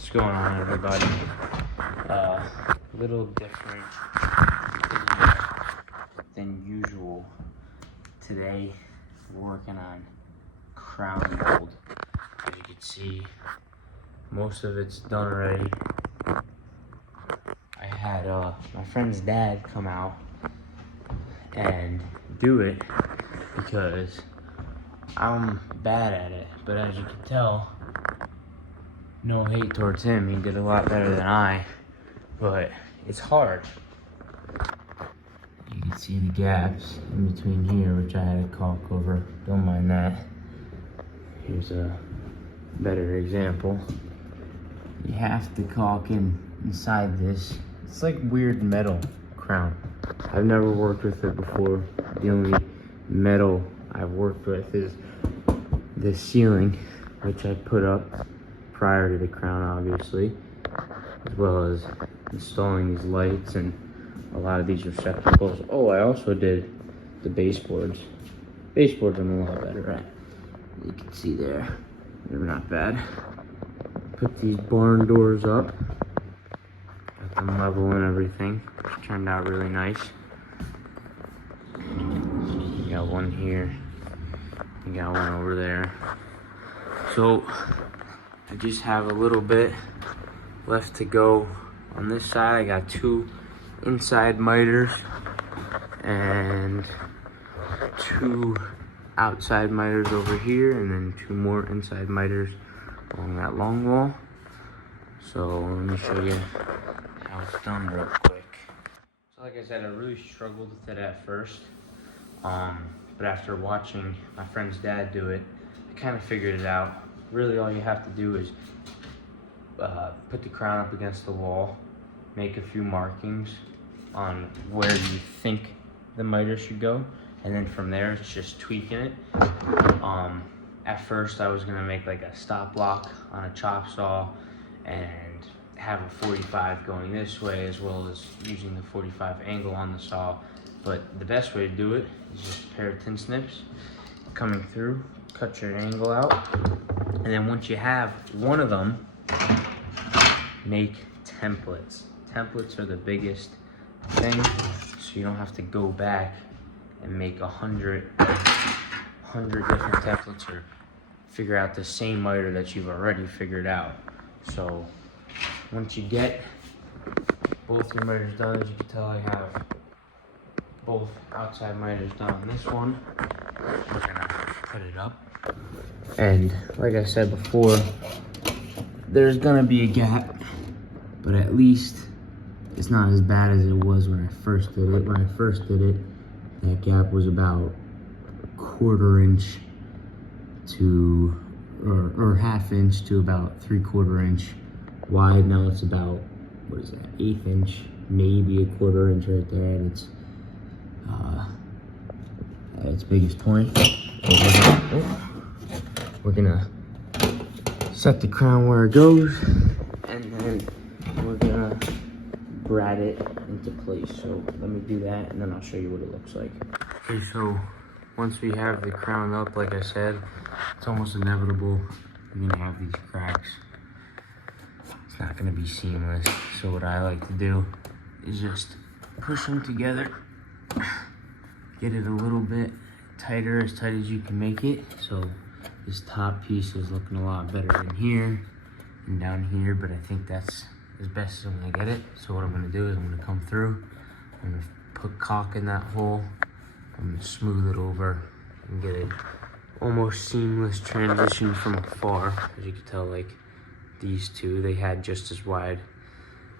What's going on, everybody? A little different than usual. Today, we're working on crown mold. As you can see, most of it's done already. I had my friend's dad come out and do it because I'm bad at it, but as you can tell, no hate towards him, he did a lot better than I, but it's hard. You can see the gaps in between here, which I had to caulk over, don't mind that. Here's a better example. You have to caulk inside this. It's like weird metal crown. I've never worked with it before. The only metal I've worked with is the ceiling, which I put up prior to the crown, obviously, as well as installing these lights and a lot of these receptacles. Oh, I also did the baseboards. Baseboards I'm a lot better at. You can see there, they're not bad. Put these barn doors up, got them level and everything, which turned out really nice. You got one here, you got one over there. So I just have a little bit left to go on this side. I got 2 inside miters and 2 outside miters over here, and then 2 more inside miters along that long wall. So let me show you how it's done real quick. So like I said, I really struggled with it at first, but after watching my friend's dad do it, I kind of figured it out. Really all you have to do is put the crown up against the wall, make a few markings on where you think the miter should go, and then from there it's just tweaking it. At first I was gonna make like a stop block on a chop saw and have a 45 going this way, as well as using the 45 angle on the saw. But the best way to do it is just a pair of tin snips coming through, cut your angle out, and then once you have one of them, make templates. Templates are the biggest thing, so you don't have to go back and make 100 different templates or figure out the same miter that you've already figured out. So once you get both your miters done, as you can tell, I have both outside miters done on this one. We're gonna put it up, and like I said before, there's gonna be a gap, but at least it's not as bad as it was when I first did it. When I first did it, that gap was about 1/4 inch to, or 1/2 inch to about 3/4 inch wide. Now it's about, what is that, 1/8 inch, maybe 1/4 inch right there, and it's at its biggest point. We're gonna set the crown where it goes, and then we're gonna brad it into place. So let me do that, and then I'll show you what it looks like. Okay, so once we have the crown up, like I said, it's almost inevitable you're gonna have these cracks. It's not gonna be seamless. So what I like to do is just push them together, get it a little bit tighter, as tight as you can make it. So this top piece is looking a lot better than here and down here, but I think that's as best as I'm gonna get it. So what I'm gonna do is I'm gonna come through, I'm gonna put caulk in that hole, I'm gonna smooth it over and get it almost seamless transition from afar. As you can tell, like these two, they had just as wide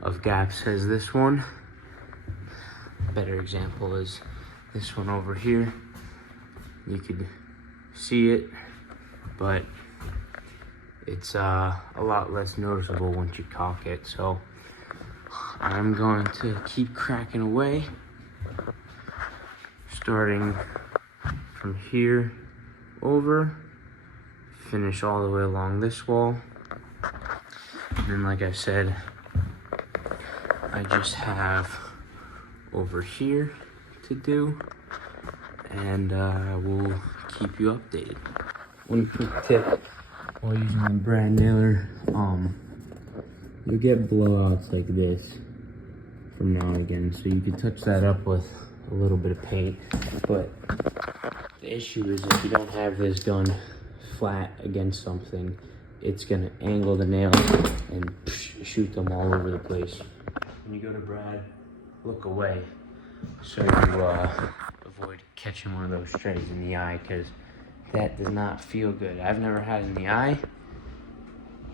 of gaps as this one. A better example is this one over here. You could see it, but it's a lot less noticeable once you caulk it. So I'm going to keep cracking away, starting from here over, finish all the way along this wall. And then, like I said, I just have over here to do, and I will keep you updated. One quick tip while using the brad nailer, you'll get blowouts like this from now and again. So you can touch that up with a little bit of paint. But the issue is if you don't have this gun flat against something, it's gonna angle the nail and shoot them all over the place. When you go to Brad, look away so you avoid catching one of those strays in the eye, because that does not feel good. I've never had it in the eye,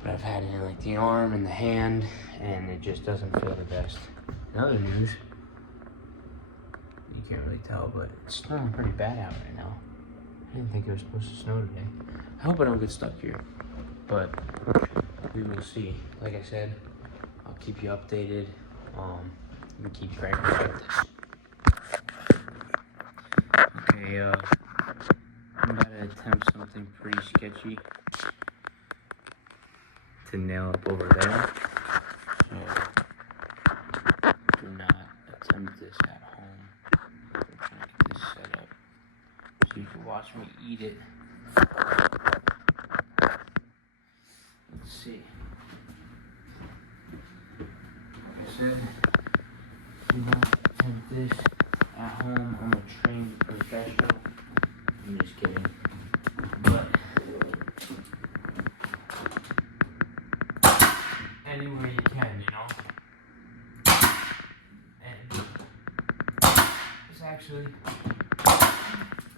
but I've had it in like the arm and the hand, and it just doesn't feel the best. In other news, you can't really tell, but it's snowing pretty bad out right now. I didn't think it was supposed to snow today. I hope I don't get stuck here, but we will see. Like I said, I'll keep you updated. And keep practicing with this. Okay, I'm about to attempt something pretty sketchy to nail up over there. So do not attempt this at home. I'm trying to get this set up so you can watch me eat it. Let's see. Like I said, do not attempt this at home. I'm a trained professional. I'm just kidding. But anywhere you can, you know. And it's actually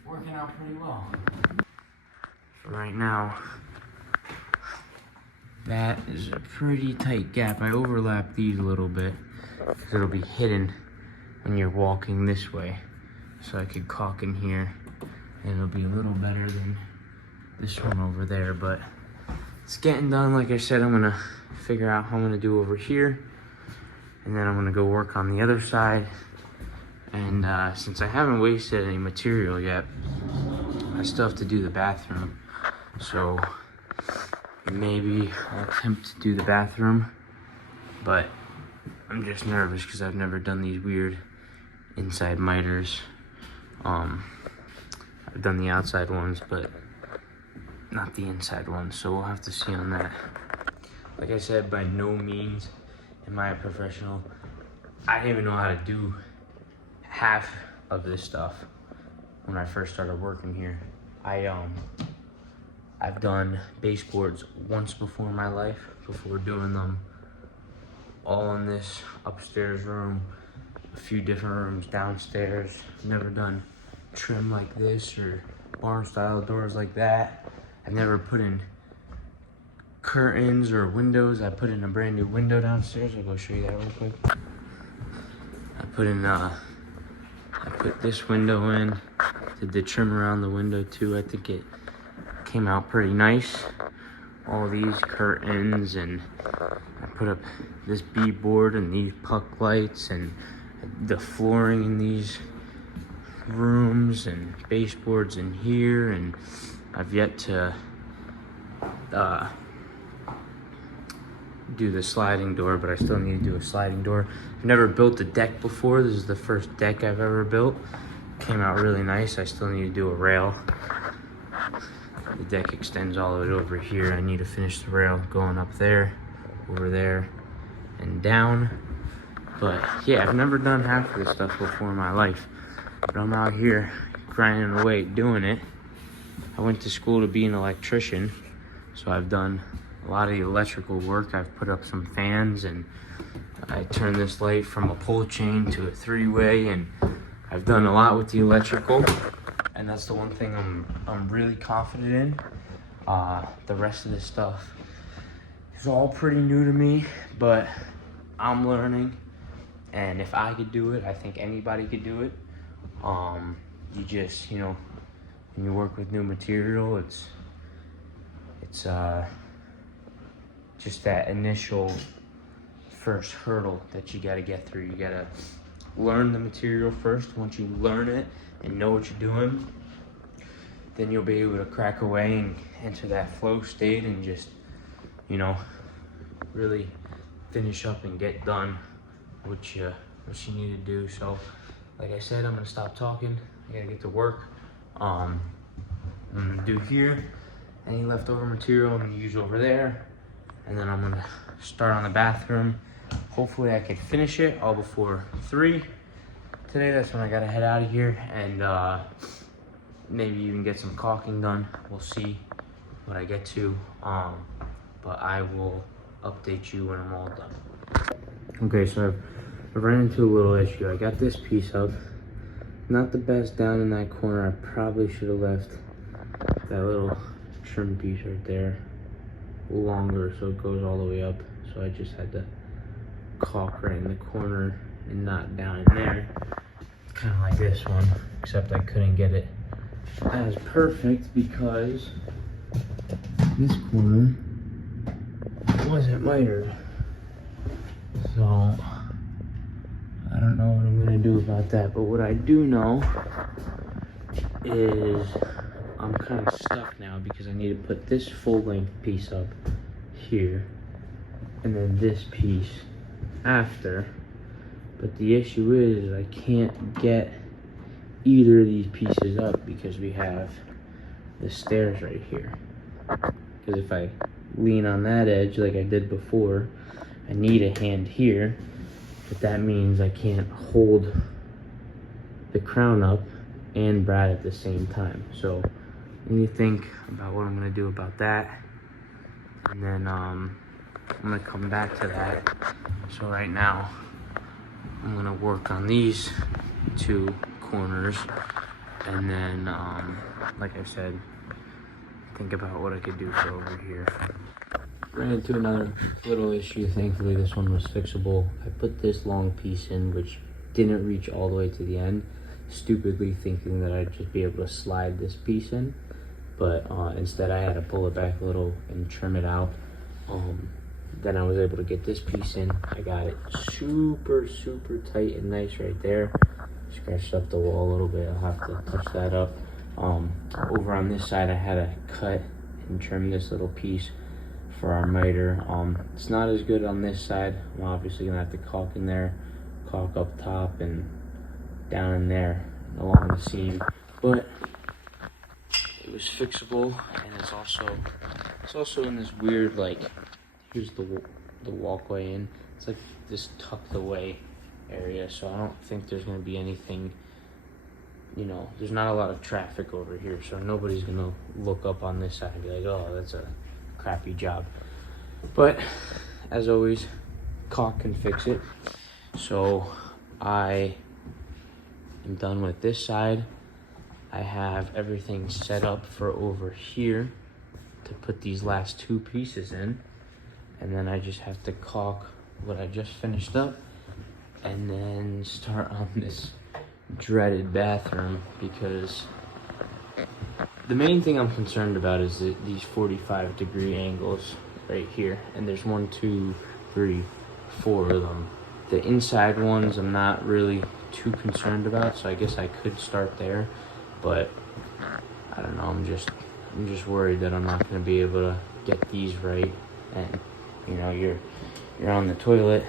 working out pretty well. For right now, that is a pretty tight gap. I overlap these a little bit because it'll be hidden when you're walking this way. So I could caulk in here and it'll be a little better than this one over there, but it's getting done. Like I said, I'm gonna figure out how I'm gonna do over here, and then I'm gonna go work on the other side. And since I haven't wasted any material yet, I still have to do the bathroom. So maybe I'll attempt to do the bathroom, but I'm just nervous because I've never done these weird inside miters. I've done the outside ones, but not the inside ones, so we'll have to see on that. Like I said, by no means am I a professional. I didn't even know how to do half of this stuff when I first started working here. I've done baseboards once before in my life, before doing them all in this upstairs room, a few different rooms downstairs. Never done trim like this or barn style doors like that. I've never put in curtains or windows. I put in a brand new window downstairs. I'll go show you that real quick. I put this window in, did the trim around the window too. I think it came out pretty nice. All these curtains, and I put up this beadboard and these puck lights and the flooring in these rooms and baseboards in here, and I've yet to do the sliding door, but I still need to do a sliding door. I've never built a deck before. This is the first deck I've ever built. Came out really nice. I still need to do a rail. The deck extends all the way over here. I need to finish the rail going up there, over there, and down. But yeah, I've never done half of this stuff before in my life, but I'm out here grinding away doing it. I went to school to be an electrician, so I've done a lot of the electrical work. I've put up some fans, and I turned this light from a pull chain to a three-way, and I've done a lot with the electrical, and that's the one thing I'm really confident in. The rest of this stuff is all pretty new to me, but I'm learning, and if I could do it, I think anybody could do it. You just, you know, when you work with new material, it's just that initial first hurdle that you gotta get through. You gotta learn the material first. Once you learn it and know what you're doing, then you'll be able to crack away and enter that flow state and just, you know, really finish up and get done what you need to do. So like I said, I'm gonna stop talking. I gotta get to work. I'm gonna do here. Any leftover material I'm gonna use over there. and then I'm gonna start on the bathroom. Hopefully I can finish it all before 3 today. That's when I gotta head out of here, and maybe even get some caulking done. We'll see what I get to, but I will update you when I'm all done. Okay, so I've ran into a little issue. I got this piece up, not the best down in that corner. I probably should have left that little trim piece right there longer so it goes all the way up. So I just had to caulk right in the corner and not down in there. Kind of like this one, except I couldn't get it as perfect because this corner wasn't mitered. So I don't know what I'm gonna do about that, but what I do know is I'm kind of stuck now because I need to put this full length piece up here and then this piece after. But the issue is I can't get either of these pieces up because we have the stairs right here. Because if I lean on that edge like I did before, I need a hand here, but that means I can't hold the crown up and Brad at the same time. So I need to think about what I'm gonna do about that, and then I'm gonna come back to that. So right now I'm gonna work on these 2 corners, and then like I said, think about what I could do for over here. Ran into another little issue. Thankfully this one was fixable. I put this long piece in which didn't reach all the way to the end, stupidly thinking that I'd just be able to slide this piece in, but instead I had to pull it back a little and trim it out. Then I was able to get this piece in. I got it super tight and nice right there. Scratched up the wall a little bit. I'll have to touch that up. Over on this side I had to cut and trim this little piece for our miter. It's not as good on this side. I'm obviously gonna have to caulk in there, caulk up top and down in there along the seam, but it was fixable. And it's also in this weird, like, here's the walkway in. It's like this tucked away area, so I don't think there's gonna be anything, you know, there's not a lot of traffic over here, so nobody's gonna look up on this side and be like, oh, that's a crappy job. But as always, caulk can fix it. So I am done with this side. I have everything set up for over here to put these last 2 pieces in, and then I just have to caulk what I just finished up and then start on this dreaded bathroom, because the main thing I'm concerned about is these 45-degree angles right here, and there's 1, 2, 3, 4 of them. The inside ones I'm not really too concerned about, so I guess I could start there, but I don't know, I'm just worried that I'm not going to be able to get these right. And you know, you're on the toilet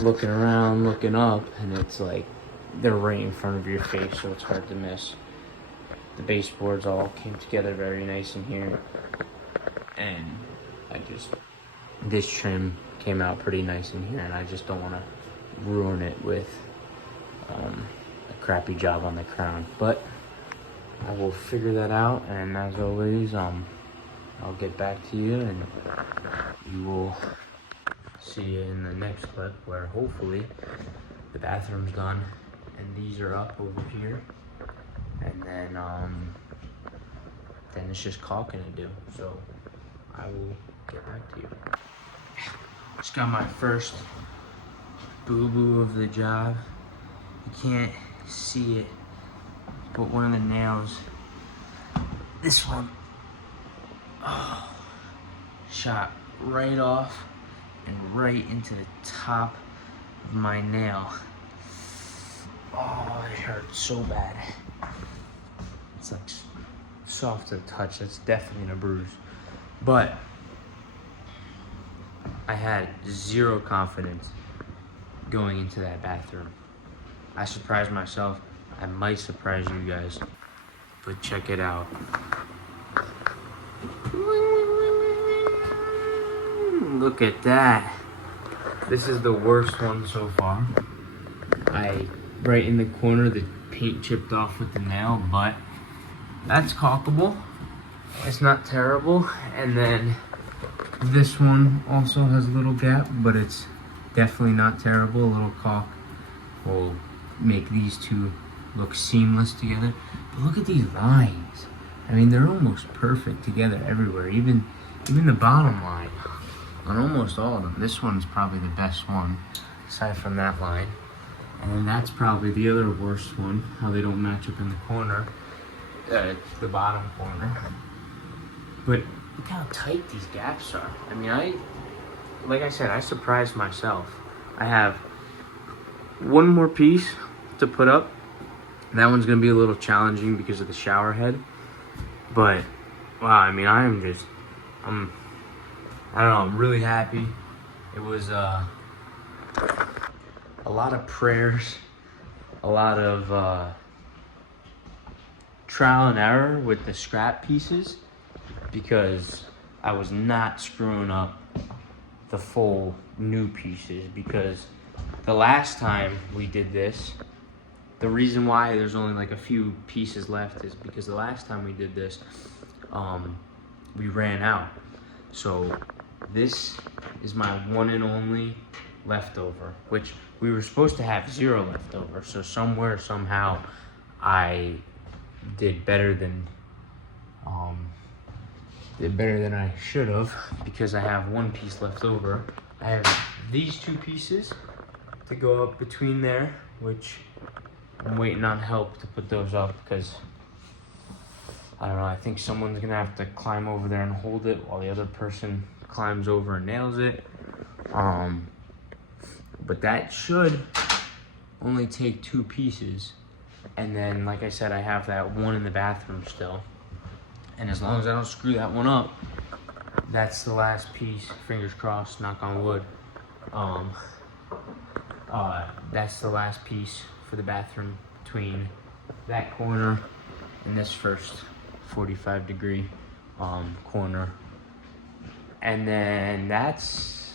looking around, looking up, and it's like they're right in front of your face, so it's hard to miss. The baseboards all came together very nice in here, and this trim came out pretty nice in here, and I just don't want to ruin it with a crappy job on the crown. But I will figure that out, and as always, I'll get back to you, and you will see you in the next clip where hopefully the bathroom's done and these are up over here, and then it's just caulking to do. So I will get back to you. Just got my first boo-boo of the job. You can't see it, but one of the nails, this one, shot right off and right into the top of my nail. Oh, it hurt so bad. It's like soft to the touch. It's definitely a bruise. But I had zero confidence going into that bathroom. I surprised myself. I might surprise you guys, but check it out. Look at that. This is the worst one so far. Right in the corner, the paint chipped off with the nail, but that's caulkable. It's not terrible. And then this one also has a little gap, but it's definitely not terrible. A little caulk will make these two look seamless together. But look at these lines. I mean, they're almost perfect together everywhere, even the bottom line on almost all of them. This one's probably the best one, aside from that line. And then that's probably the other worst one, how they don't match up in the corner, the bottom corner. But look how tight these gaps are. I mean, like I said, I surprised myself. I have one more piece to put up. That one's gonna be a little challenging because of the shower head. But, wow, I mean, I don't know, I'm really happy. It was a lot of prayers, a lot of trial and error with the scrap pieces, because I was not screwing up the full new pieces. Because the last time we did this, the reason why there's only like a few pieces left is because the last time we did this, we ran out. So this is my one and only leftover, which we were supposed to have 0 leftover. So somewhere, somehow, I did better than I should have, because I have one piece left over. I have these 2 pieces to go up between there, which I'm waiting on help to put those up, because I don't know, I think someone's gonna have to climb over there and hold it while the other person climbs over and nails it. But that should only take 2 pieces. And then, like I said, I have that one in the bathroom still. And as long as I don't screw that one up, that's the last piece. Fingers crossed, knock on wood. That's the last piece for the bathroom between that corner and this first 45-degree corner. And then that's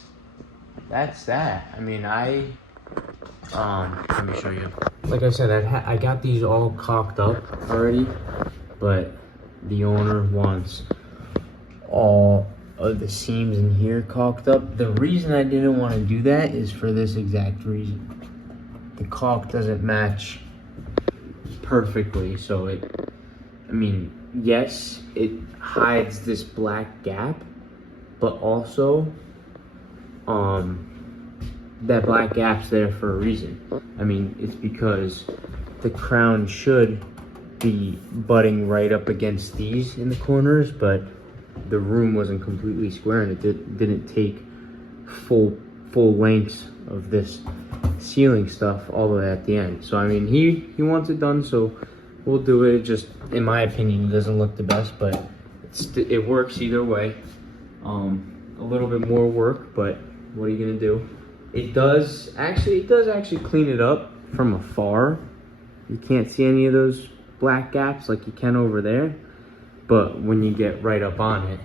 that. I mean, let me show you. Like I said, I got these all caulked up already, but the owner wants all of the seams in here caulked up. The reason I didn't want to do that is for this exact reason. The caulk doesn't match perfectly, so yes, it hides this black gap, but also that black gap's there for a reason. I mean, it's because the crown should be butting right up against these in the corners, but the room wasn't completely square, and it didn't take full lengths of this ceiling stuff all the way at the end. So I mean, he wants it done, so we'll do it. It just, in my opinion, it doesn't look the best, but it works either way. A little bit more work, but what are you gonna do? It does actually clean it up from afar. You can't see any of those black gaps like you can over there, but when you get right up on it,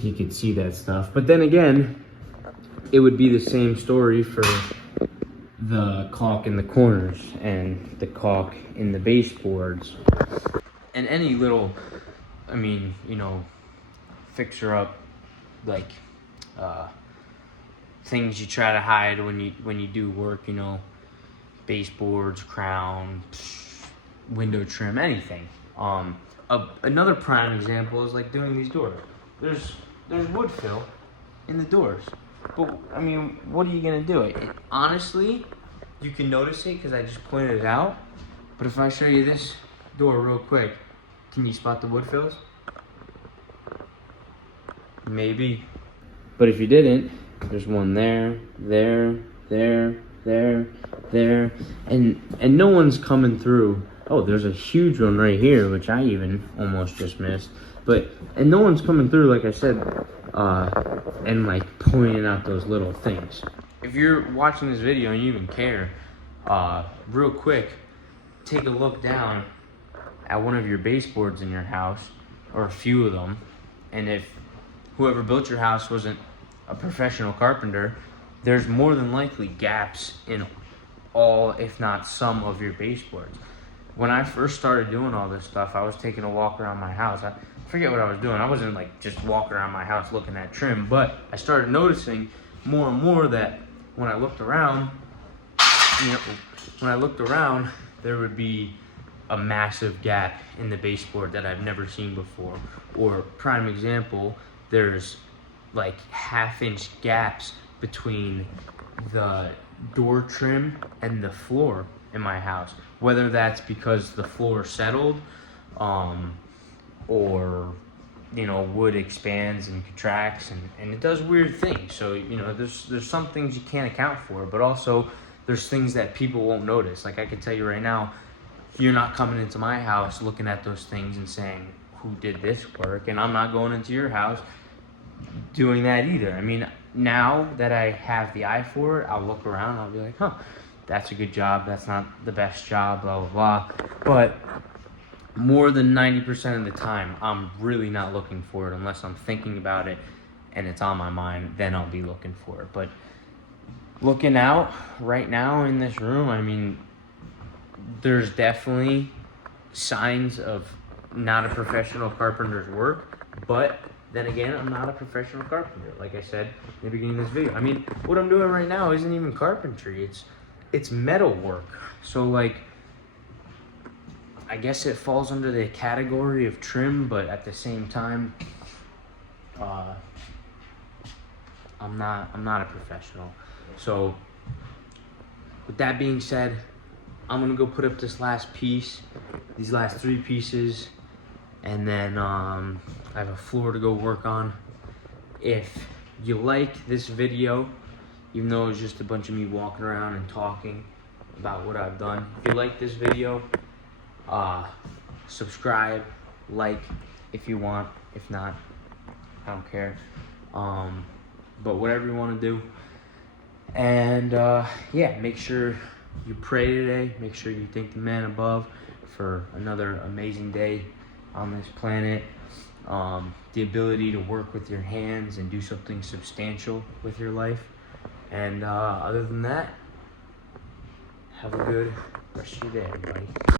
you can see that stuff. But then again, it would be the same story for the caulk in the corners and the caulk in the baseboards and any little, I mean, you know, fixer up, like things you try to hide when you do work, you know, baseboards, crown, window trim, anything. Another prime example is like doing these doors. There's wood fill in the doors, but I mean, what are you gonna do? Honestly, you can notice it because I just pointed it out. But if I show you this door real quick, can you spot the wood fills? Maybe. But if you didn't, there's one there, and no one's coming through. Oh, there's a huge one right here, which I even almost just missed. And no one's coming through, like I said, and like pointing out those little things. If you're watching this video and you even care, real quick, take a look down at one of your baseboards in your house, or a few of them, and if whoever built your house wasn't a professional carpenter, there's more than likely gaps in all, if not some, of your baseboards. When I first started doing all this stuff, I was taking a walk around my house. I forget what I was doing. I wasn't like just walking around my house looking at trim, but I started noticing more and more that when I looked around, there would be a massive gap in the baseboard that I've never seen before. Or prime example, there's like 1/2 inch gaps between the door trim and the floor in my house. Whether that's because the floor settled, or wood expands and contracts and it does weird things. So there's some things you can't account for, but also there's things that people won't notice. Like I can tell you right now, you're not coming into my house looking at those things and saying, who did this work? And I'm not going into your house doing that either. I mean, now that I have the eye for it, I'll look around and I'll be like, huh, that's a good job. That's not the best job, blah, blah, blah. But more than 90% of the time, I'm really not looking for it unless I'm thinking about it and it's on my mind, then I'll be looking for it. But looking out right now in this room, I mean, there's definitely signs of not a professional carpenter's work, but then again, I'm not a professional carpenter. Like I said in the beginning of this video, I mean, what I'm doing right now isn't even carpentry, it's metal work. So like, I guess it falls under the category of trim, but at the same time, I'm not a professional. So with that being said, I'm gonna go put up this last piece, these last 3 pieces, and then I have a floor to go work on. If you like this video, even though it's just a bunch of me walking around and talking about what I've done, if you like this video, subscribe, like if you want. If not, I don't care. But whatever you want to do. And yeah, make sure you pray today. Make sure you thank the man above for another amazing day on this planet. The ability to work with your hands and do something substantial with your life. And other than that, have a good rest of your day, everybody.